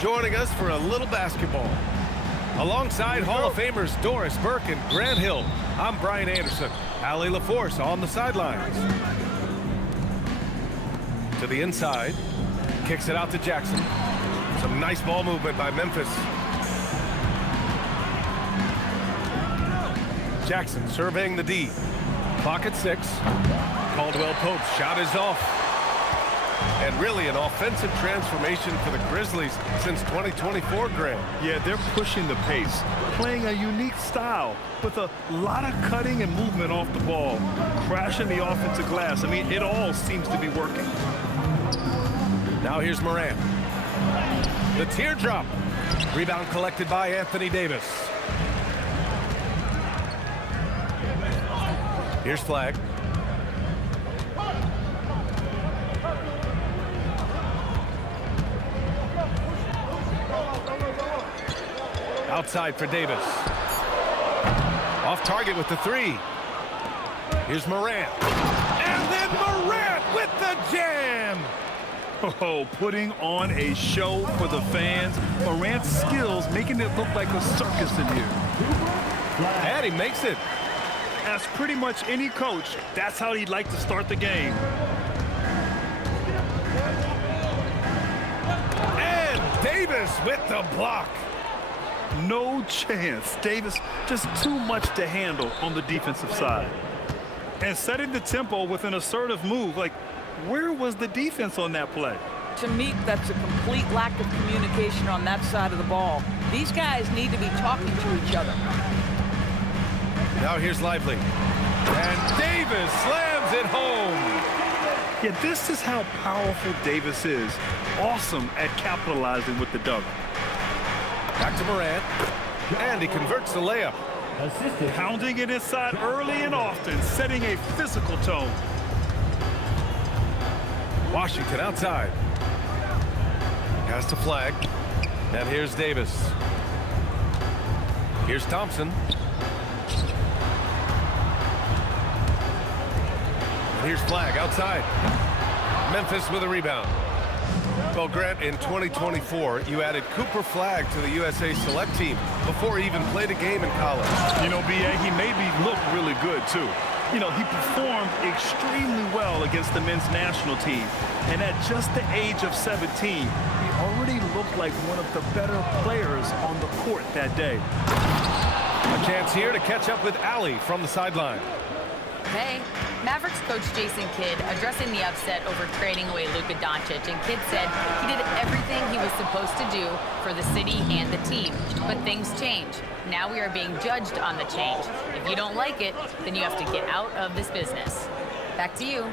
joining us for a little basketball. Alongside Hall of Famers Doris Burke and Grant Hill, I'm Brian Anderson. Allie LaForce on the sidelines. To the inside, kicks it out to Jackson. Some nice ball movement by Memphis. Jackson surveying the D. Clock at 6. Caldwell Pope's shot is off. And really an offensive transformation for the Grizzlies since 2024, Grant. Yeah, they're pushing the pace, playing a unique style with a lot of cutting and movement off the ball, crashing the offensive glass. I mean, it all seems to be working. Now here's Morant. The teardrop. Rebound collected by Anthony Davis. Here's Flag. Outside for Davis. Off target with the 3. Here's Morant. And then Morant with the jam. Oh, putting on a show for the fans. Morant's skills making it look like a circus in here. And he makes it. As pretty much any coach, that's how he'd like to start the game. And Davis with the block. No chance. Davis just too much to handle on the defensive side. And setting the tempo with an assertive move. Like, where was the defense on that play? To me, that's a complete lack of communication on that side of the ball. These guys need to be talking to each other. Now here's Lively. And Davis slams it home. Yeah, this is how powerful Davis is. Awesome at capitalizing with the dunk. Back to Morant. And he converts the layup. Pounding it inside early and often, setting a physical tone. Washington outside. Pass to Flag. And here's Davis. Here's Thompson. And here's Flag outside. Memphis with a rebound. Well, Grant, in 2024, you added Cooper Flag to the USA Select team before he even played a game in college. You know, B.A., he made me look really good, too. You know, he performed extremely well against the men's national team. And at just the age of 17, he already looked like one of the better players on the court that day. A chance here to catch up with Allie from the sideline. Hey, Mavericks coach Jason Kidd addressing the upset over trading away Luka Doncic, and Kidd said he did everything he was supposed to do for the city and the team. But things change. Now we are being judged on the change. If you don't like it, then you have to get out of this business. Back to you.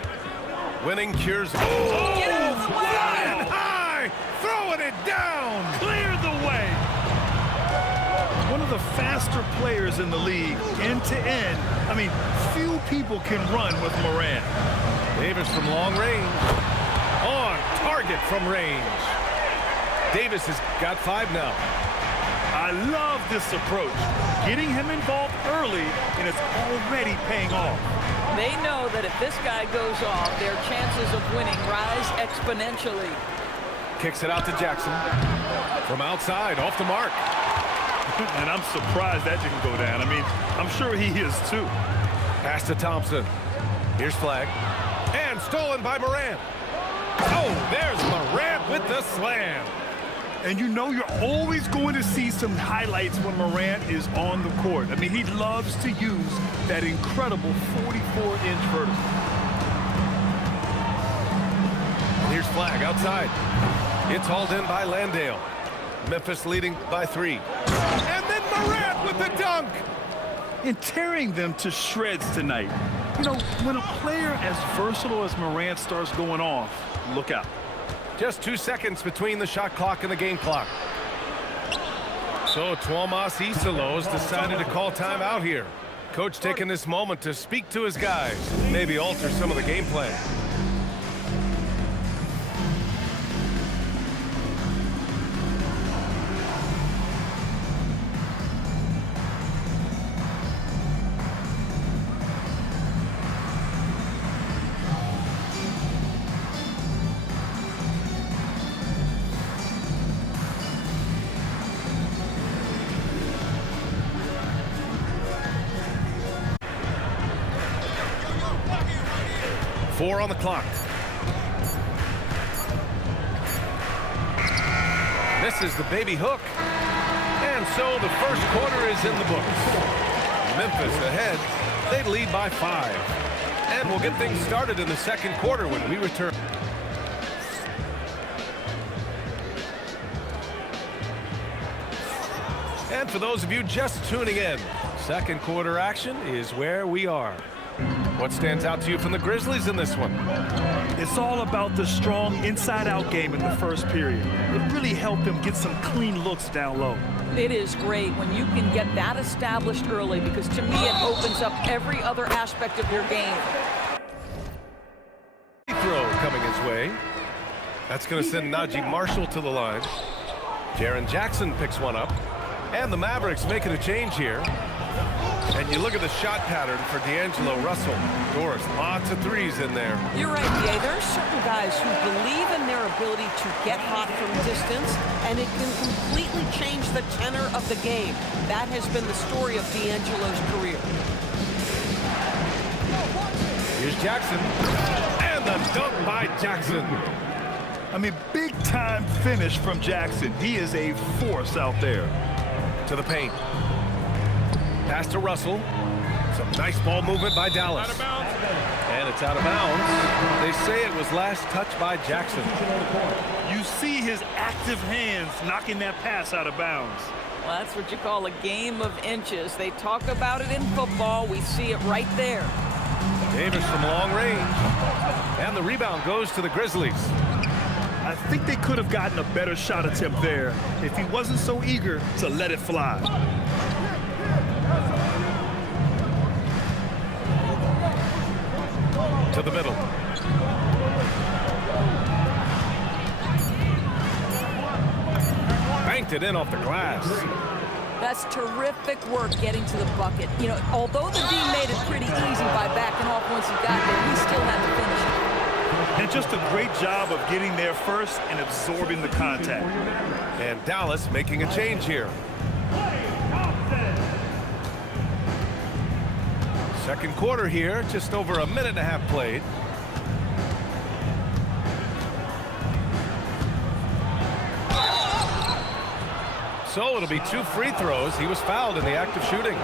Winning cures. Get out of the way! Flying high, throwing it down. Clear the way. One of the faster players in the league, end to end. I mean, few people can run with Morant. Davis from long range. On target from range. Davis has got 5 now. I love this approach. Getting him involved early, and it's already paying off. They know that if this guy goes off, their chances of winning rise exponentially. Kicks it out to Jackson. From outside, off the mark. And I'm surprised that didn't go down. I mean, I'm sure he is too. Pass to Thompson. Here's Flag. And stolen by Morant. Oh, there's Morant with the slam. And you know you're always going to see some highlights when Morant is on the court. I mean, he loves to use that incredible 44-inch vertical. And here's Flag outside. It's hauled in by Landale. Memphis leading by 3. And then Morant with the dunk. And tearing them to shreds tonight. You know, when a player as versatile as Morant starts going off, look out. Just 2 seconds between the shot clock and the game clock. So Tuomas Isalos decided to call timeout here. Coach taking this moment to speak to his guys, maybe alter some of the game plan. 4 on the clock. Misses the baby hook. And so the first quarter is in the books. Memphis ahead. They lead by 5. And we'll get things started in the second quarter when we return. And for those of you just tuning in, second quarter action is where we are. What stands out to you from the Grizzlies in this one? It's all about the strong inside-out game in the first period. It really helped them get some clean looks down low. It is great when you can get that established early, because to me it opens up every other aspect of your game. Throw coming his way. That's going to send Najee Marshall to the line. Jaren Jackson picks one up. And the Mavericks making a change here. And you look at the shot pattern for D'Angelo Russell. Doris, lots of threes in there. You're right, BA. There are certain guys who believe in their ability to get hot from distance, and it can completely change the tenor of the game. That has been the story of D'Angelo's career. Here's Jackson. And the dunk by Jackson. I mean, big-time finish from Jackson. He is a force out there. To the paint. Pass to Russell. Some nice ball movement by Dallas. And it's out of bounds. They say it was last touched by Jackson. You see his active hands knocking that pass out of bounds. Well, that's what you call a game of inches. They talk about it in football. We see it right there. Davis from long range. And the rebound goes to the Grizzlies. I think they could have gotten a better shot attempt there if he wasn't so eager to let it fly. To the middle. Banked it in off the glass. That's terrific work getting to the bucket. You know, although the D made it pretty easy by backing off once he got there, he still had to finish it. And just a great job of getting there first and absorbing the contact. And Dallas making a change here. Second quarter here, just over a minute and a half played. So it'll be 2 free throws. He was fouled in the act of shooting.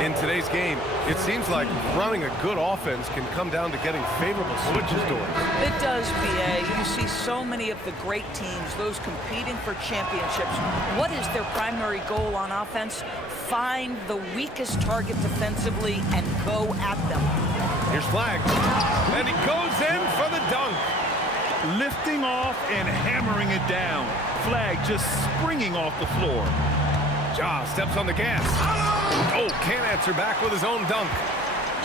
In today's game, it seems like running a good offense can come down to getting favorable switches, Doris. It does, BA. You see so many of the great teams, those competing for championships. What is their primary goal on offense? Find the weakest target defensively and go at them. Here's Flag. And he goes in for the dunk. Lifting off and hammering it down. Flag just springing off the floor. Ja steps on the gas. Oh, can't answer back with his own dunk.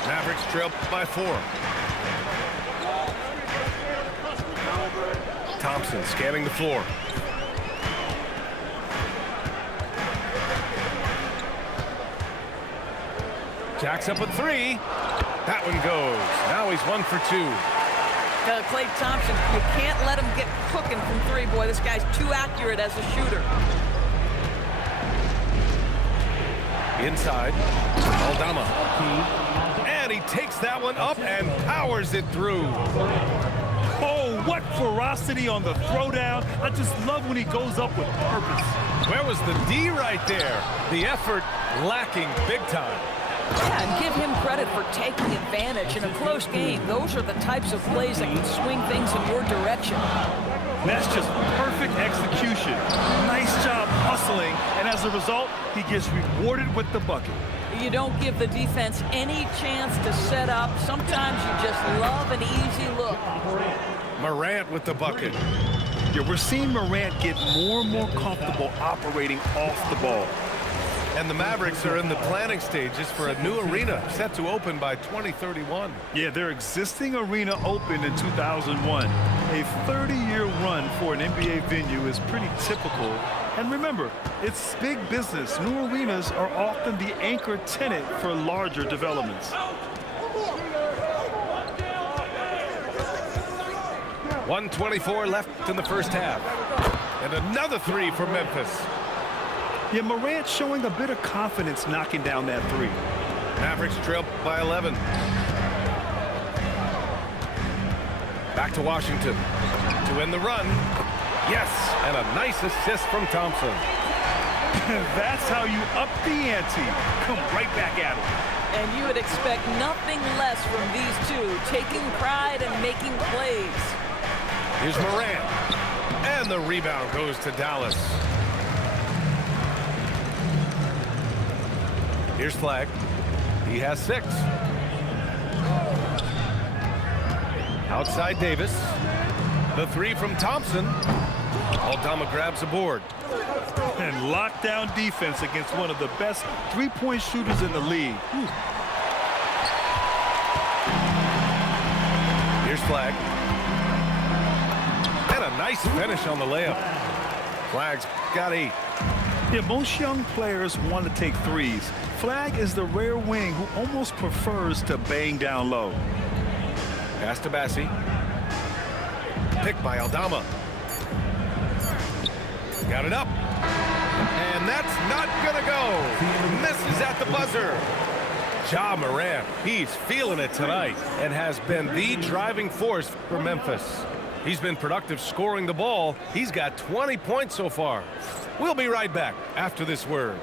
Mavericks trail by 4. Thompson scanning the floor. Jacks up with 3. That one goes. Now he's 1 for 2. Klay Thompson, you can't let him get cooking from 3, boy. This guy's too accurate as a shooter. Inside, Aldama. And he takes that one up and powers it through. Oh, what ferocity on the throwdown. I just love when he goes up with purpose. Where was the D right there? The effort lacking big time. Yeah, and give him credit for taking advantage in a close game. Those are the types of plays that can swing things in your direction. That's just perfect execution. Nice job hustling, and as a result, he gets rewarded with the bucket. You don't give the defense any chance to set up. Sometimes you just love an easy look. Morant with the bucket. Yeah, we're seeing Morant get more and more comfortable operating off the ball. And the Mavericks are in the planning stages for a new arena set to open by 2031. Yeah, their existing arena opened in 2001. A 30-year run for an NBA venue is pretty typical. And remember, it's big business. New arenas are often the anchor tenant for larger developments. 1:24 left in the first half. And another 3 for Memphis. Yeah, Morant showing a bit of confidence knocking down that 3. Mavericks trail by 11. Back to Washington to end the run. Yes, and a nice assist from Thompson. That's how you up the ante. Come right back at him. And you would expect nothing less from these two, taking pride and making plays. Here's Morant. And the rebound goes to Dallas. Here's Flagg. He has 6. Outside Davis. The 3 from Thompson. Aldama grabs a board. And lockdown defense against one of the best three-point shooters in the league. Here's Flagg. And a nice finish on the layup. Flagg's got 8. Yeah, most young players want to take threes. Flagg is the rare wing who almost prefers to bang down low. Pass to Bassi. Picked by Aldama. Got it up. And that's not gonna go. Misses at the buzzer. Ja Morant, he's feeling it tonight and has been the driving force for Memphis. He's been productive scoring the ball. He's got 20 points so far. We'll be right back after this word.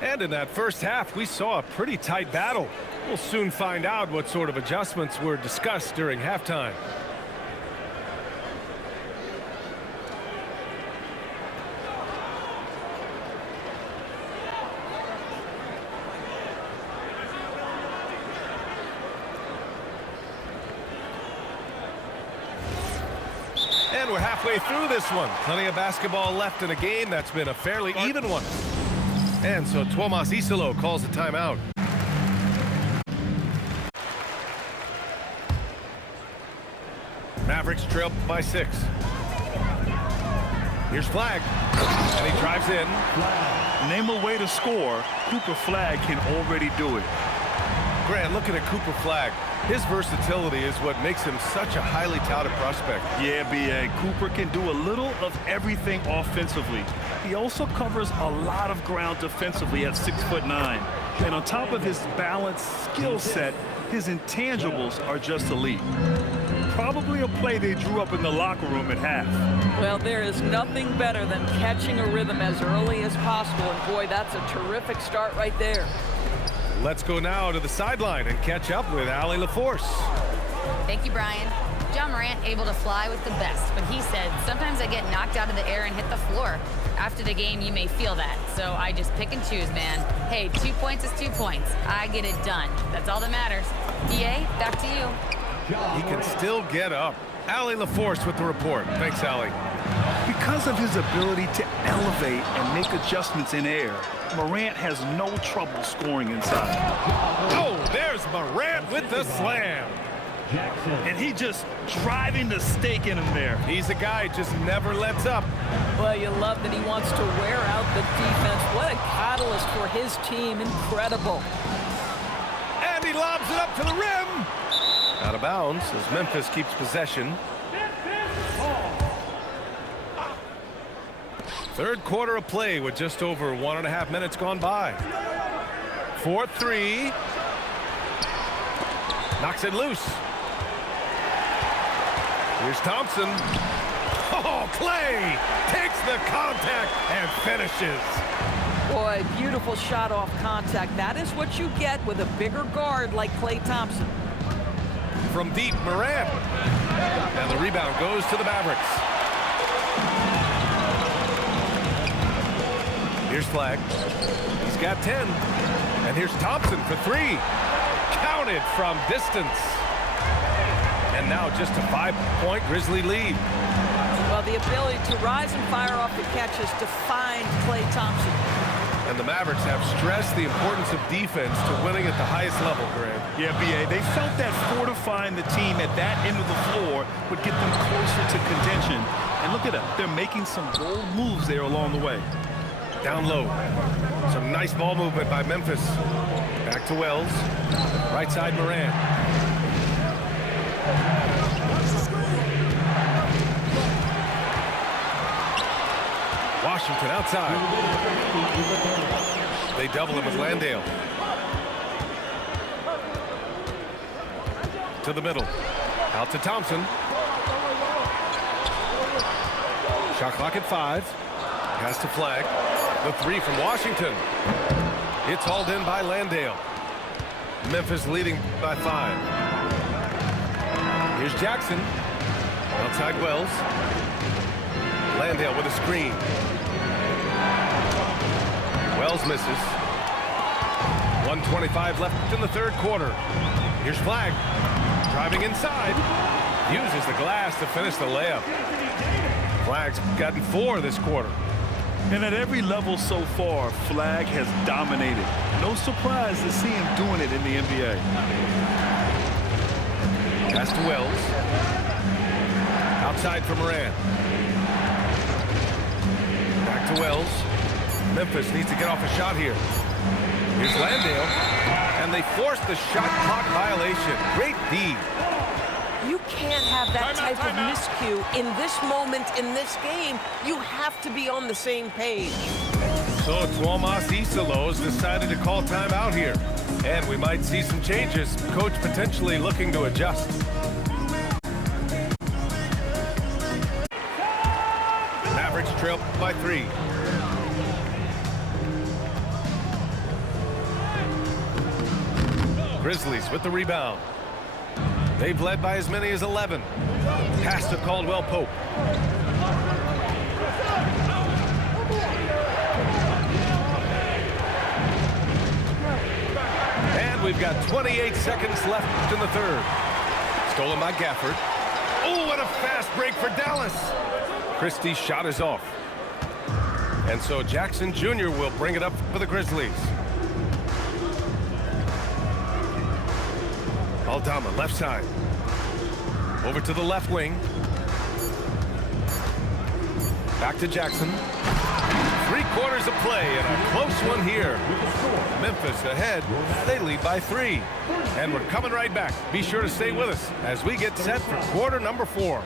And in that first half, we saw a pretty tight battle. We'll soon find out what sort of adjustments were discussed during halftime. And we're halfway through this one. Plenty of basketball left in a game that's been a fairly even one. And so Tuomas Isalo calls a timeout. Mavericks trail by 6. Here's Flagg. And he drives in. Name a way to score, Cooper Flagg can already do it. Grant, looking at Cooper Flagg, his versatility is what makes him such a highly touted prospect. Yeah, B.A. Cooper can do a little of everything offensively. He also covers a lot of ground defensively at 6'9". And on top of his balanced skill set, his intangibles are just elite. Probably a play they drew up in the locker room at half. Well, there is nothing better than catching a rhythm as early as possible. And boy, that's a terrific start right there. Let's go now to the sideline and catch up with Allie LaForce. Thank you, Brian. Ja Morant able to fly with the best, but he said, sometimes I get knocked out of the air and hit the floor. After the game, you may feel that, so I just pick and choose, man. Hey, 2 points is 2 points. I get it done. That's all that matters. EA, back to you. He can still get up. Allie LaForce with the report. Thanks, Allie. Because of his ability to elevate and make adjustments in air, Morant has no trouble scoring inside. Oh, there's Morant with the slam. And he just driving the stake in him there. He's a guy just never lets up. Well, you love that he wants to wear out the defense. What a catalyst for his team. Incredible. And he lobs it up to the rim. Out of bounds as Memphis keeps possession. Third quarter of play with just over 1.5 minutes gone by. 4-3. Knocks it loose. Here's Thompson. Oh, Clay takes the contact and finishes. Boy, beautiful shot off contact. That is what you get with a bigger guard like Klay Thompson. From deep, Morant. And the rebound goes to the Mavericks. Here's Flagg. He's got 10. And here's Thompson for 3. Counted from distance. And now just a 5-point Grizzly lead. Well, the ability to rise and fire off the catches defined Klay Thompson. And the Mavericks have stressed the importance of defense to winning at the highest level, Grant. Yeah, B.A., they felt that fortifying the team at that end of the floor would get them closer to contention. And look at them. They're making some bold moves there along the way. Down low. Some nice ball movement by Memphis. Back to Wells. Right side Morant. Washington outside. They double him with Landale. to the middle. Out to Thompson. Shot clock at 5. Pass to Flag. The 3 from Washington. It's hauled in by Landale. Memphis leading by 5. Here's Jackson. Outside Wells. Landale with a screen. Wells misses. 1:25 left in the third quarter. Here's Flag. Driving inside. Uses the glass to finish the layup. Flag's gotten 4 this quarter. And at every level so far, Flag has dominated. No surprise to see him doing it in the NBA. Pass to Wells. Outside for Moran. Back to Wells. Memphis needs to get off a shot here. Here's Landale. And they force the shot clock violation. Great D. You can't have that type of miscue in this moment, in this game. You have to be on the same page. So Tuomas Isalos decided to call timeout here. And we might see some changes. Coach potentially looking to adjust. Mavericks trail by 3. Grizzlies with the rebound. They've led by as many as 11. Pass to Caldwell Pope. And we've got 28 seconds left in the third. Stolen by Gafford. Oh, what a fast break for Dallas. Christie's shot is off. And so Jackson Jr. will bring it up for the Grizzlies. Aldama, left side. Over to the left wing. Back to Jackson. 3 quarters of play and a close one here. Memphis ahead. They lead by 3. And we're coming right back. Be sure to stay with us as we get set for quarter number 4.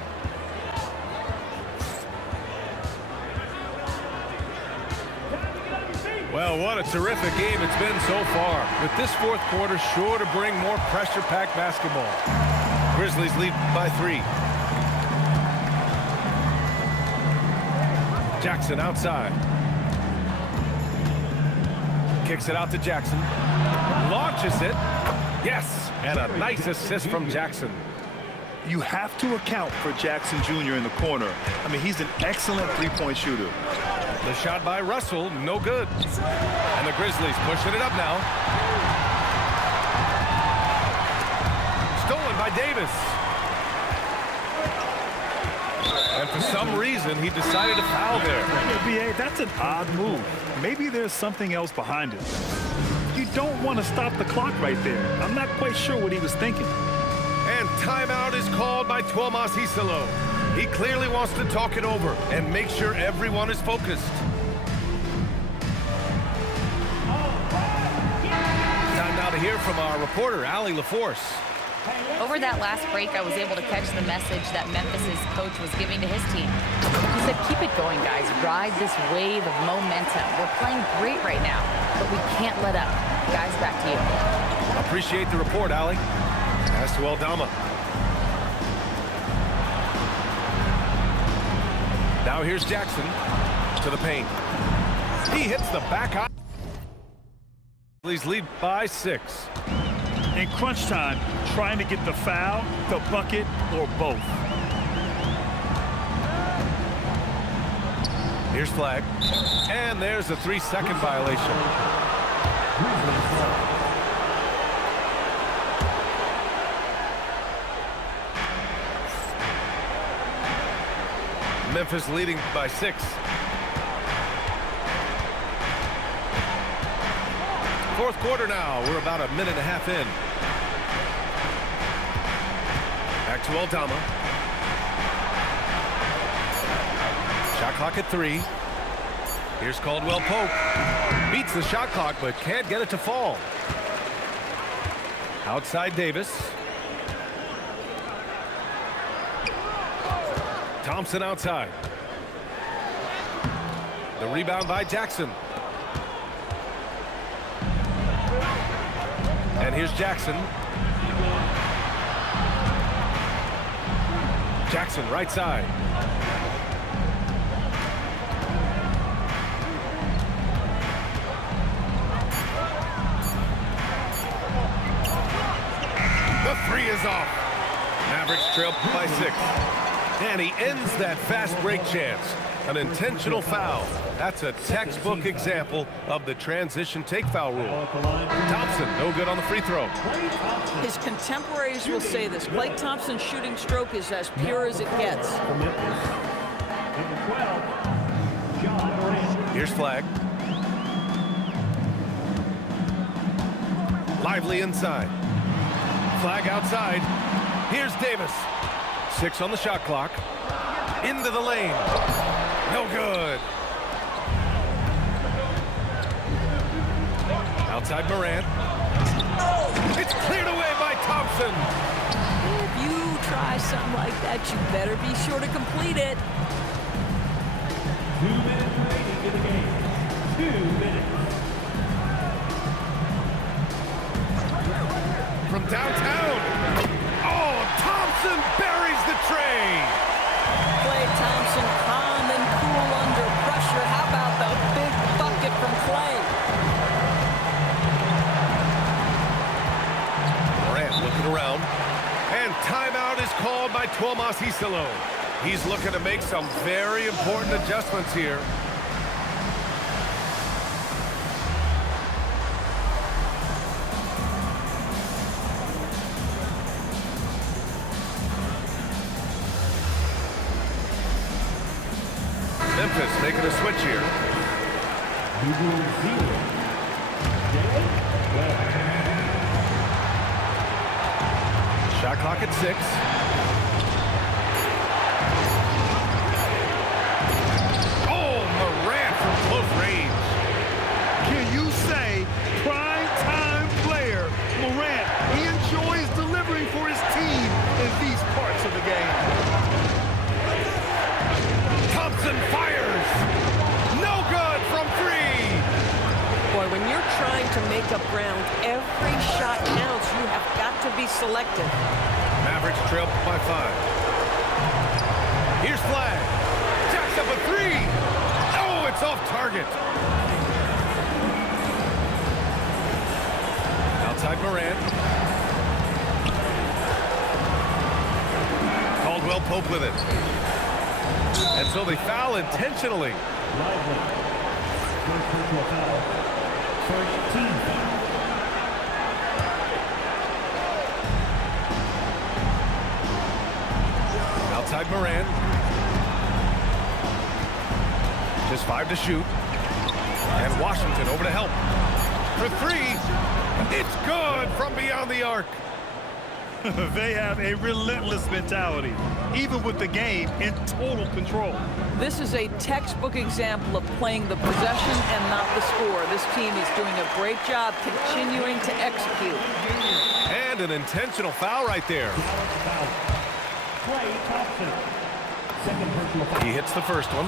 Well, what a terrific game it's been so far. With this fourth quarter sure to bring more pressure-packed basketball. Grizzlies lead by 3. Jackson outside. Kicks it out to Jackson. Launches it. Yes, and a nice assist from Jackson. You have to account for Jackson Jr. in the corner. I mean, he's an excellent three-point shooter. The shot by Russell, no good. And the Grizzlies pushing it up now. Stolen by Davis. And for some reason, he decided to foul there. BA, that's an odd move. Maybe there's something else behind it. You don't want to stop the clock right there. I'm not quite sure what he was thinking. And timeout is called by Tuomas Isalo. He clearly wants to talk it over and make sure everyone is focused. Time now to hear from our reporter, Allie LaForce. Over that last break, I was able to catch the message that Memphis's coach was giving to his team. He said, keep it going, guys. Ride this wave of momentum. We're playing great right now, but we can't let up. Guys, back to you. Appreciate the report, Allie. Pass to Aldama. Now here's Jackson to the paint. He hits the back eye. Please lead by 6. In crunch time, trying to get the foul, the bucket, or both. Here's Flag. And there's a 3-second violation. Memphis leading by 6. Fourth quarter now. We're about a minute and a half in. Back to Aldama. Shot clock at 3. Here's Caldwell Pope. Beats the shot clock, but can't get it to fall. Outside Davis. Thompson outside. The rebound by Jackson. And here's Jackson. Jackson, right side. The three is off. Mavericks trail by 6. And he ends that fast break chance. An intentional foul. That's a textbook example of the transition take foul rule. Thompson, no good on the free throw. His contemporaries will say this. Klay Thompson's shooting stroke is as pure as it gets. Here's Flag. Lively inside. Flag outside. Here's Davis. 6 on the shot clock. Into the lane. No good. Outside Morant. It's cleared away by Thompson. If you try something like that, you better be sure to complete it. 2 minutes remaining in the game. 2 minutes. From downtown. Oh, Thompson buries the tray. Klay Thompson calm and cool under pressure. How about the big bucket from Klay? Morant looking around. And timeout is called by Tuomas Isalo. He's looking to make some very important adjustments here. Memphis making a switch here. Shot clock at 6. Oh, Morant from close range. Can you say prime time player Morant? He enjoys delivering for his team in these parts of the game. Thompson fires. No good from 3. Boy, when you're trying to make up ground, every shot counts. You have got to be selective. Mavericks trail by 5. Here's Flag. Jacks up a 3. Oh, it's off target. Outside Morant. Caldwell Pope with it. And so they foul intentionally. Lively. First personal foul. First team foul. Outside Morant. Just 5 to shoot. And Washington over to help. For 3. It's good from beyond the arc. They have a relentless mentality, even with the game in total control. This is a textbook example of playing the possession and not the score. This team is doing a great job continuing to execute. And an intentional foul right there. Klay Thompson. Second personal foul. He hits the first one,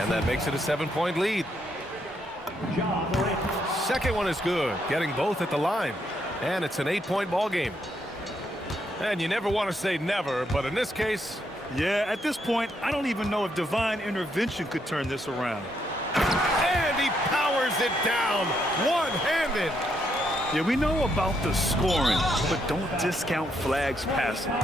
and that makes it a 7-point lead. John Morant. Second one is good, getting both at the line. And it's an 8-point ball game. And you never want to say never, but in this case... Yeah, at this point, I don't even know if divine intervention could turn this around. And he powers it down, one-handed. Yeah, we know about the scoring, but don't discount Flag's passing.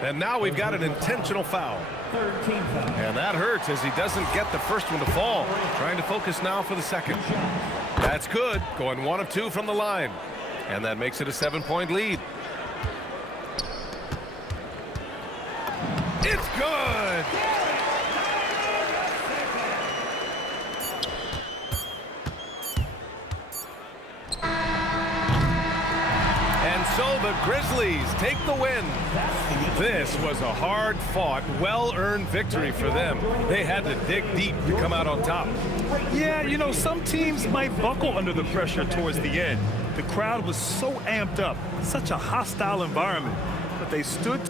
And now we've got an intentional foul. Third team foul. And that hurts as he doesn't get the first one to fall. Trying to focus now for the second. That's good, going 1 of 2 from the line. And that makes it a 7-point lead. It's good! And so the Grizzlies take the win. This was a hard-fought, well-earned victory for them. They had to dig deep to come out on top. Yeah, you know, some teams might buckle under the pressure towards the end. The crowd was so amped up, such a hostile environment, but they stood